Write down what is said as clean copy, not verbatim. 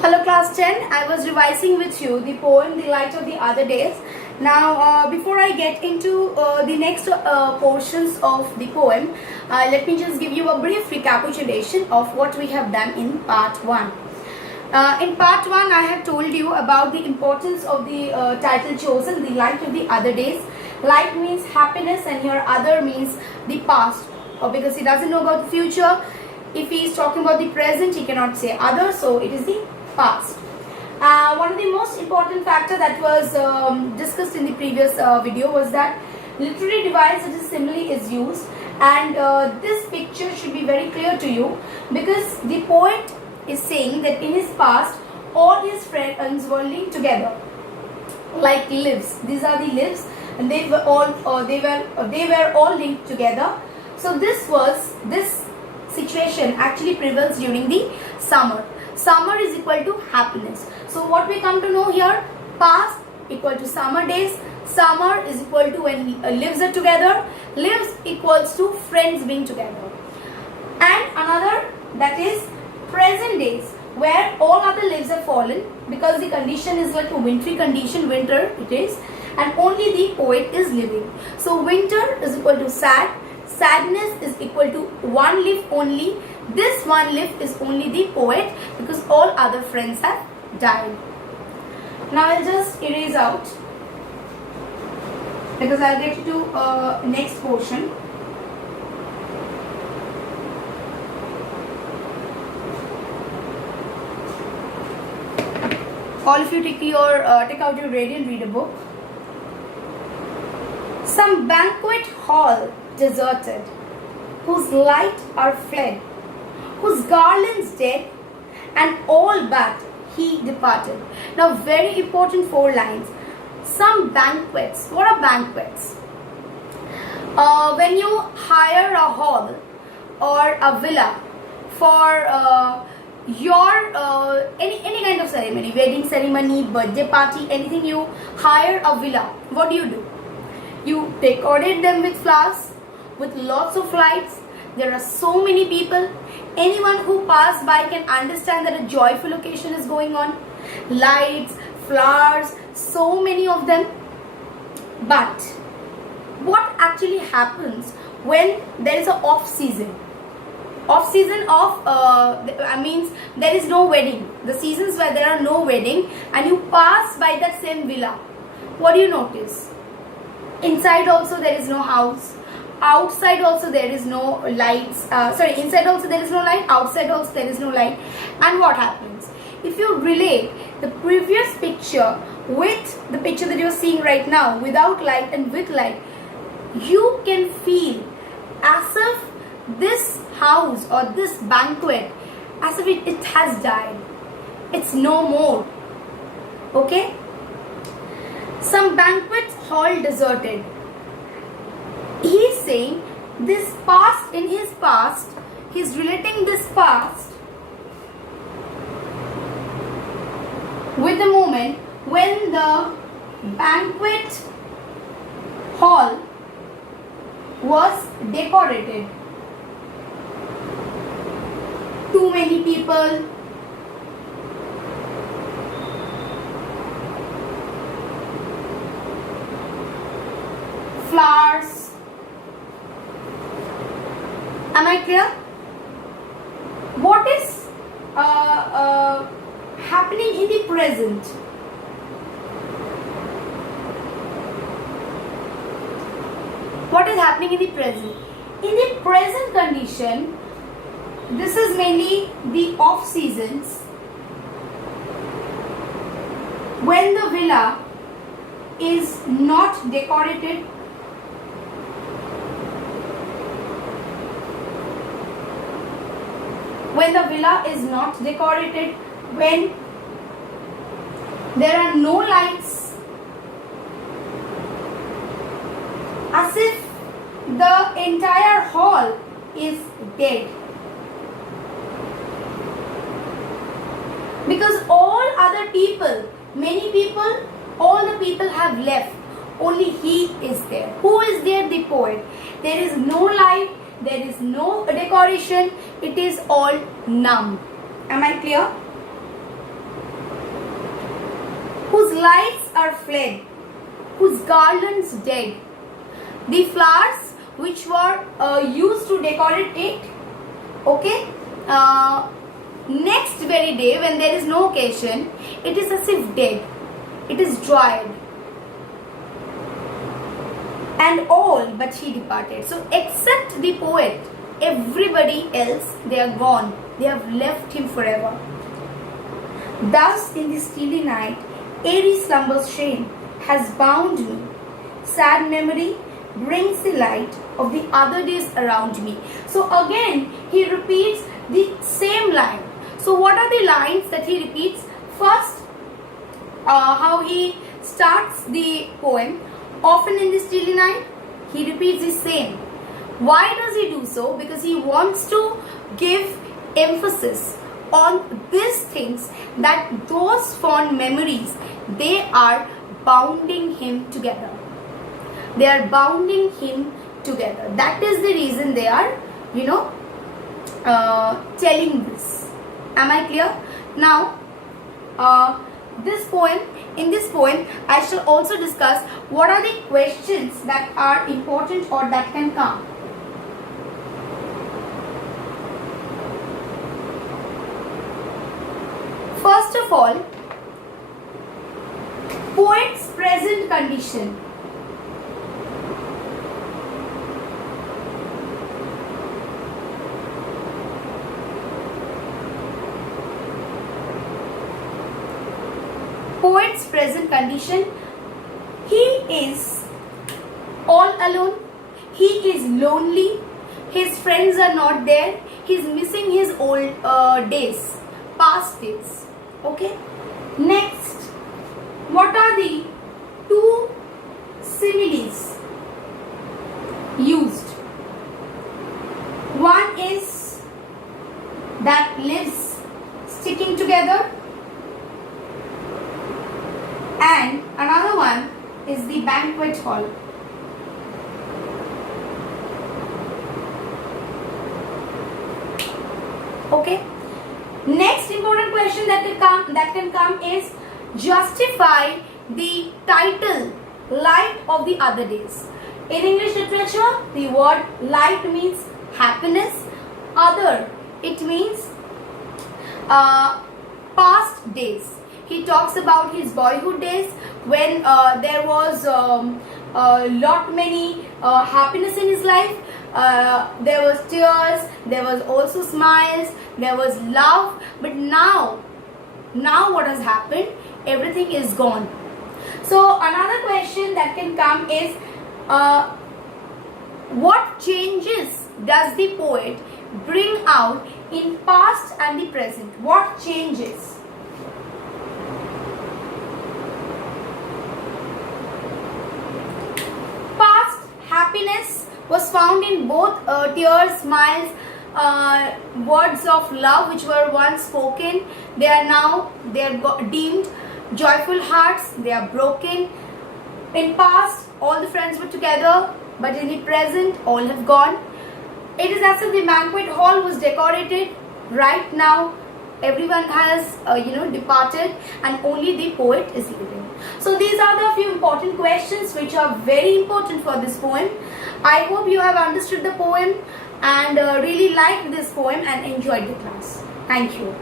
Hello class 10, I was revising with you the poem The Light of the Other Days. Now before I get into the next portions of the poem, let me just give you a brief recapitulation of what we have done in part 1. In part 1 I have told you about the importance of the title chosen, The Light of the Other Days. Light means happiness and here other means the past, because he doesn't know about the future. If he is talking about the present, he cannot say other, so it is the past. One of the most important factor that was discussed in the previous video was that literary device as a simile is used, and this picture should be very clear to you because the poet is saying that in his past all his friends were linked together like lives. These are the lives, and they were all linked together. So this situation actually prevails during the summer. Summer is equal to happiness. So what we come to know here, past equal to summer days, summer is equal to when lives are together, lives equals to friends being together. And another, that is present days, where all other lives have fallen because the condition is like a wintry condition, winter it is, and only the poet is living. So winter is equal to sad, sadness is equal to one leaf only. This one leaf is only the poet because all other friends have died. Now I'll just erase out because I'll get to next portion. All of you take out your radiant read a book. Some banquet hall deserted, whose light are fled, whose garlands dead, and all but he departed. Now very important 4 lines. Some banquets. What are banquets? When you hire a hall or a villa for your any kind of ceremony, wedding ceremony, birthday party, anything, you hire a villa. What do? You decorate them with flowers, with lots of lights. There are so many people. Anyone who pass by can understand that a joyful occasion is going on. Lights, flowers, so many of them. But what actually happens when there is an off season? Off season of means there is no wedding. The seasons where there are no wedding and you pass by that same villa. What do you notice? Inside also there is no house. Outside also there is no lights. Inside also there is no light. Outside also there is no light. And what happens? If you relate the previous picture with the picture that you are seeing right now, without light and with light, you can feel as if this house or this banquet, as if it has died. It's no more. Okay? Some banquet hall deserted. He is saying this past, in his past, he is relating this past with the moment when the banquet hall was decorated. Too many people, flowers. Am I clear? What is happening in the present? What is happening in the present? In the present condition, this is mainly the off seasons when the villa is not decorated. When the villa is not decorated, when there are no lights, as if the entire hall is dead. Because all other people, many people, all the people have left. Only he is there. Who is there? The poet. There is no light. There is no decoration. It is all numb. Am I clear? whose lights are fled, whose garlands dead. The flowers which were used to decorate it, okay, next very day when there is no occasion, it is as if dead, it is dried. And all but he departed. So except the poet, everybody else, they are gone. They have left him forever. Thus in the steely night, airy slumber's shame has bound me. Sad memory brings the light of the other days around me. So again, he repeats the same line. So what are the lines that he repeats? First, how he starts the poem. Often in the steely night, he repeats the same. Why does he do so? Because he wants to give emphasis on these things, that those fond memories, they are bounding him together. They are bounding him together. That is the reason they are, telling this. Am I clear? Now, in this poem, I shall also discuss what are the questions that are important or that can come. First of all, poet's present condition. Poet's present condition. He is all alone. He is lonely. His friends are not there. He is missing his old days, past days. Okay. Next, what are the two similes used? One is that lives sticking together, and another one is the banquet hall. Okay. Next important question that can come is justify the title Light of the Other Days. In English literature, the word light means happiness. Other, it means past days. He talks about his boyhood days when there was lot many happiness in his life. There was tears, there was also smiles, there was love, but now what has happened? Everything is gone. So another question that can come is, what changes does the poet bring out in past and the present? What changes? Past happiness was found in both tears, smiles, words of love which were once spoken. They are deemed joyful hearts. They are broken. In past, all the friends were together, but in the present, all have gone. It is as if the banquet hall was decorated. Right now, everyone has departed, and only the poet is living. So these are the few important questions which are very important for this poem. I hope you have understood the poem and really liked this poem and enjoyed the class. Thank you.